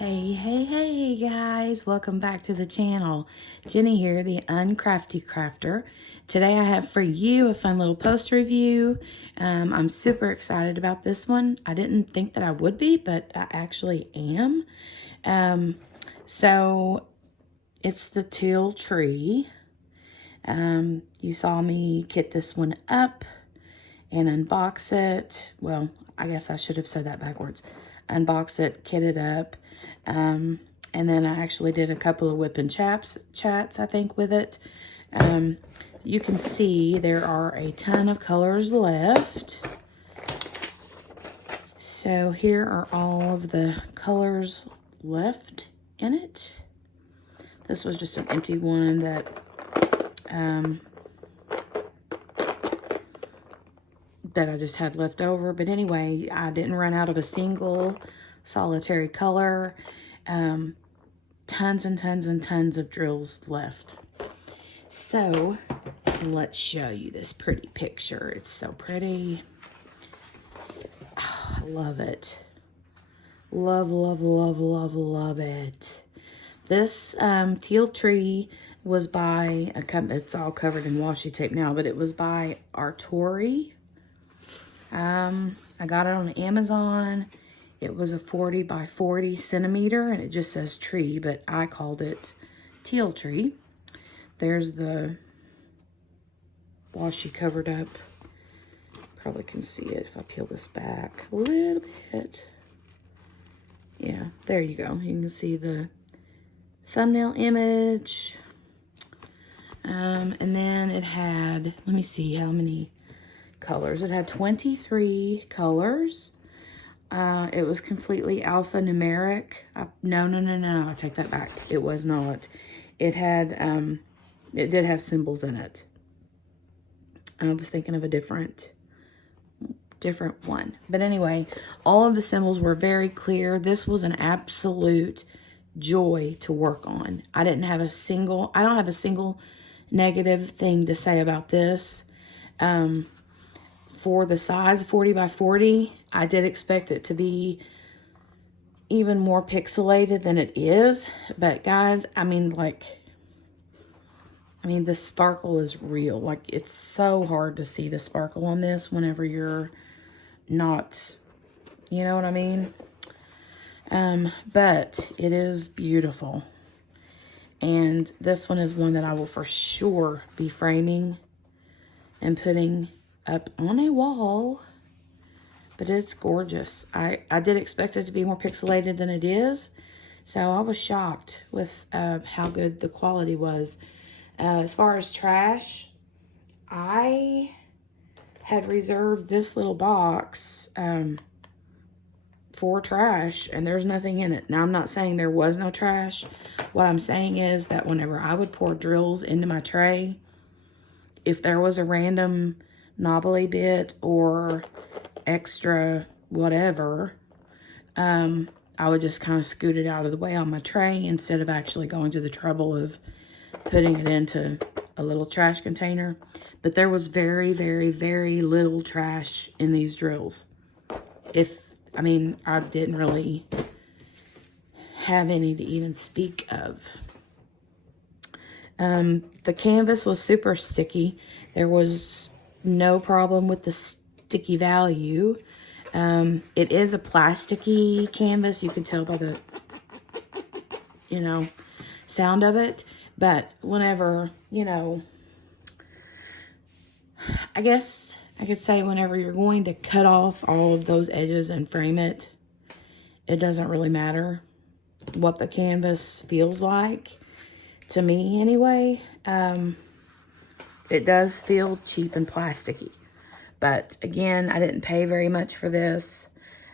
Hey guys, welcome back to the channel. Jenny here, the Uncrafty Crafter. Today I have for you a fun little post review. I'm super excited about this one. I didn't think that I would be, but I actually am. So it's the Teal tree. You saw me kit this one up and unbox it. Well, I guess I should have said that backwards. Unbox it, kit it up. And then I actually did a couple of whip and chats, I think, with it. You can see there are a ton of colors left. So here are all of the colors left in it. This was just an empty one that I just had left over. But anyway, I didn't run out of a single solitary color. Tons and tons and tons of drills left. So let's show you this pretty picture. It's so pretty. Oh, I love it. Love it. This teal tree was by a company. It's all covered in washi tape now, but it was by Artoree. I got it on Amazon. It was a 40 by 40 centimeter, and it just says tree, but I called it teal tree. There's the washi covered up. Probably can see it if I peel this back a little bit. Yeah, there you go. You can see the thumbnail image. And then it had, let me see how many colors. It had 23 colors. It was completely alphanumeric. No, I take that back. It was not. It had, it did have symbols in it. I was thinking of a different one. But anyway, all of the symbols were very clear. This was an absolute joy to work on. I don't have a single negative thing to say about this. For the size 40 by 40, I did expect it to be even more pixelated than it is. But guys, I mean, the sparkle is real. Like, it's so hard to see the sparkle on this whenever you're not, you know what I mean? But it is beautiful. And this one is one that I will for sure be framing and putting up on a wall, but it's gorgeous. I did expect it to be more pixelated than it is, so I was shocked with how good the quality was. As far as trash, I had reserved this little box for trash, and there's nothing in it. Now, I'm not saying there was no trash. What I'm saying is that whenever I would pour drills into my tray, if there was a random knobbly bit or extra whatever, I would just kind of scoot it out of the way on my tray instead of actually going to the trouble of putting it into a little trash container. But there was very, very, very little trash in these drills. I didn't really have any to even speak of. The canvas was super sticky. There was no problem with the sticky value. It is a plasticky canvas. You can tell by the, sound of it. But whenever, I guess I could say whenever you're going to cut off all of those edges and frame it, it doesn't really matter what the canvas feels like. To me, anyway. It does feel cheap and plasticky. But again, I didn't pay very much for this.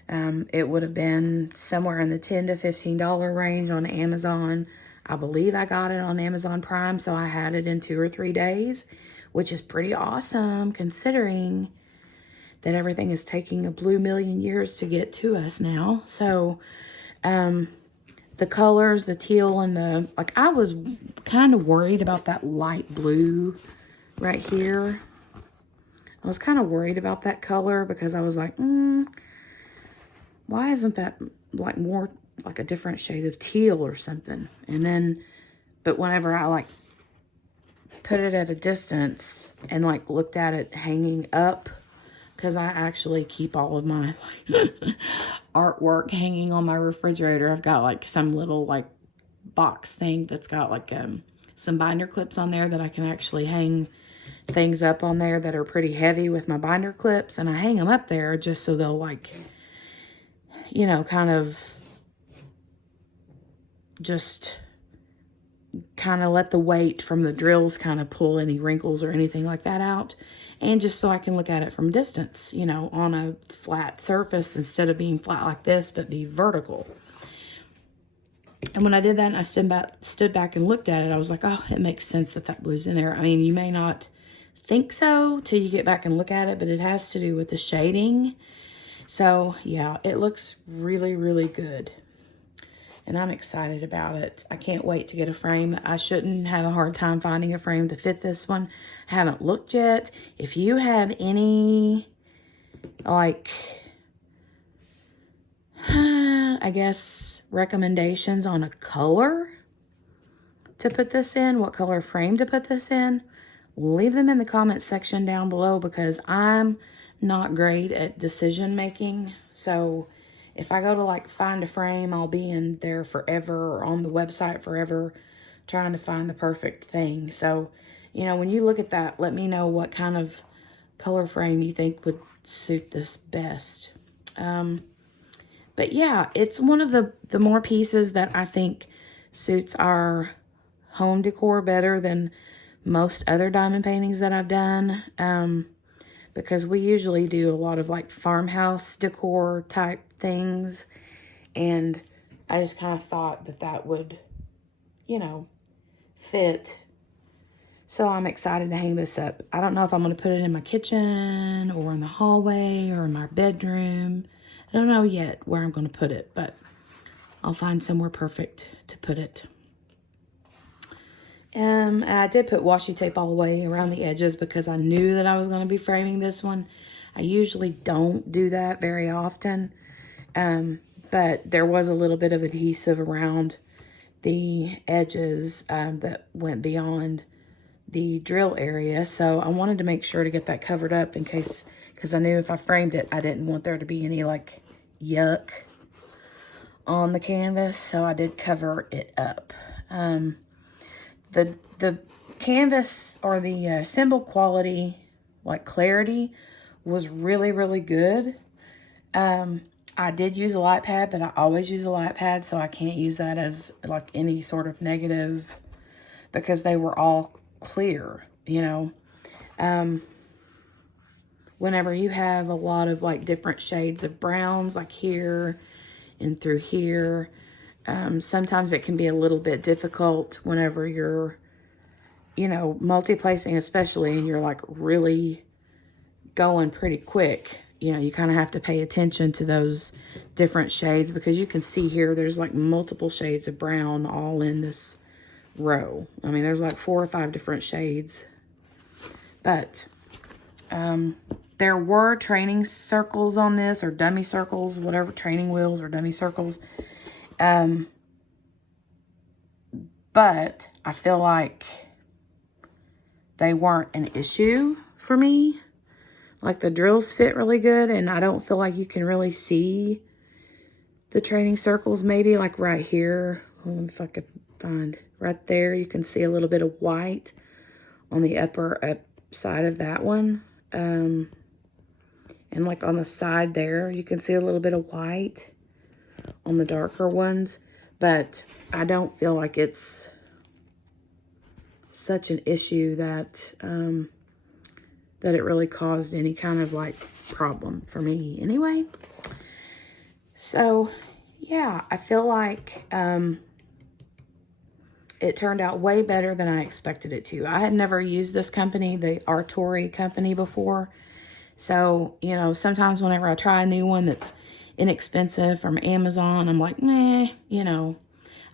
It would have been somewhere in the $10 to $15 range on Amazon. I believe I got it on Amazon Prime, so I had it in 2 or 3 days, which is pretty awesome considering that everything is taking a blue million years to get to us now. So, the colors, the teal and the, I was kind of worried about that light blue right here. I was kind of worried about that color because I was like, why isn't that more like a different shade of teal or something. And then, but whenever I like put it at a distance and like looked at it hanging up, because I actually keep all of my artwork hanging on my refrigerator. I've got like some little like box thing that's got like some binder clips on there that I can actually hang things up on there that are pretty heavy with my binder clips, and I hang them up there just so they'll like, you know, kind of just kind of let the weight from the drills kind of pull any wrinkles or anything like that out, and just so I can look at it from distance, you know, on a flat surface instead of being flat like this but be vertical. And when I did that and I stood back and looked at it, I was like, oh, it makes sense that that blue's in there. I mean, you may not think so till you get back and look at it, but it has to do with the shading. So yeah, it looks really, really good. And I'm excited about it. I can't wait to get a frame. I shouldn't have a hard time finding a frame to fit this one. I haven't looked yet. If you have any, like, I guess, recommendations on a color to put this in, what color frame to put this in, leave them in the comments section down below, because I'm not great at decision making. So if I go to like find a frame, I'll be in there forever, or on the website forever, trying to find the perfect thing. So, you know, when you look at that, let me know what kind of color frame you think would suit this best. But yeah, it's one of the more pieces that I think suits our home decor better than most other diamond paintings that I've done. Because we usually do a lot of like farmhouse decor type things. And I just kind of thought that that would, you know, fit. So I'm excited to hang this up. I don't know if I'm going to put it in my kitchen or in the hallway or in my bedroom. I don't know yet where I'm going to put it, but I'll find somewhere perfect to put it. I did put washi tape all the way around the edges because I knew that I was going to be framing this one. I usually don't do that very often, but there was a little bit of adhesive around the edges that went beyond the drill area, so I wanted to make sure to get that covered up in case, because I knew if I framed it, I didn't want there to be any like yuck on the canvas, so I did cover it up. The canvas, or the symbol quality, like clarity, was really, really good. I did use a light pad, but I always use a light pad, so I can't use that as like any sort of negative, because they were all clear, you know. Whenever you have a lot of like different shades of browns, like here and through here, sometimes it can be a little bit difficult whenever you're, you know, multi-placing, especially, and you're like really going pretty quick. You know, you kind of have to pay attention to those different shades, because you can see here there's like multiple shades of brown all in this row. I mean, there's like 4 or 5 different shades. But there were training circles on this, or dummy circles, whatever, training wheels or dummy circles. But I feel like they weren't an issue for me. Like, the drills fit really good, and I don't feel like you can really see the training circles. Maybe like right here, if I could find right there, you can see a little bit of white on the upper up side of that one. And like on the side there, you can see a little bit of white on the darker ones. But I don't feel like it's such an issue that that it really caused any kind of like problem for me anyway. So yeah, I feel like it turned out way better than I expected it to. I had never used this company, the Artoree company, before. So, you know, sometimes whenever I try a new one that's inexpensive from Amazon, I'm like, meh, you know.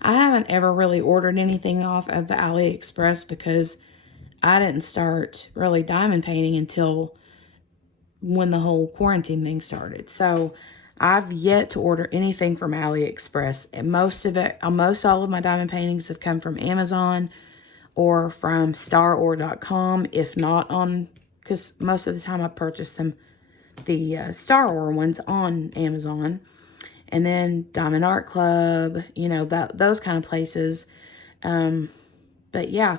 I haven't ever really ordered anything off of the AliExpress because I didn't start really diamond painting until when the whole quarantine thing started. So I've yet to order anything from AliExpress. And most all of my diamond paintings have come from Amazon or from staror.com, if not on, because most of the time I purchase them, the Staror ones on Amazon. And then Diamond Art Club, you know, those kind of places. But yeah,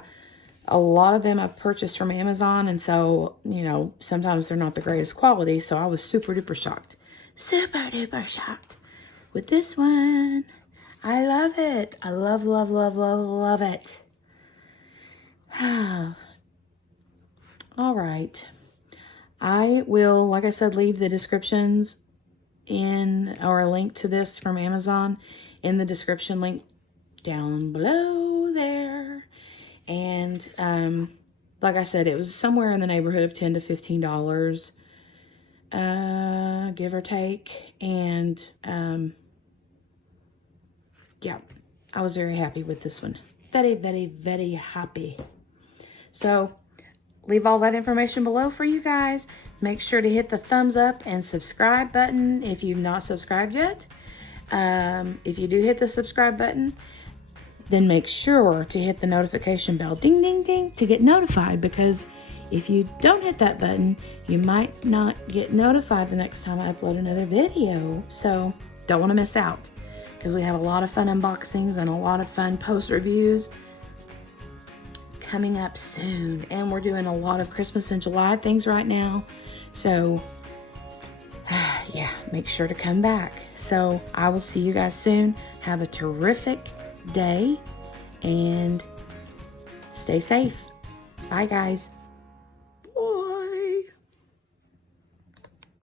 a lot of them I've purchased from Amazon. And so, you know, sometimes they're not the greatest quality. So I was super duper shocked. Super duper shocked with this one. I love it. I love, love, love, love, love it. All right. I will, like I said, leave the descriptions in, or a link to this from Amazon in the description link down below there. And like I said, it was somewhere in the neighborhood of $10 to $15, give or take. And yeah, I was very happy with this one. Very, very, very happy. So leave all that information below for you guys. Make sure to hit the thumbs up and subscribe button if you've not subscribed yet. If you do hit the subscribe button, then make sure to hit the notification bell, ding, ding, ding, to get notified, because if you don't hit that button, you might not get notified the next time I upload another video. So don't want to miss out, because we have a lot of fun unboxings and a lot of fun post reviews coming up soon. And we're doing a lot of Christmas in July things right now. So yeah, make sure to come back. So I will see you guys soon. Have a terrific day and stay safe. Bye, guys.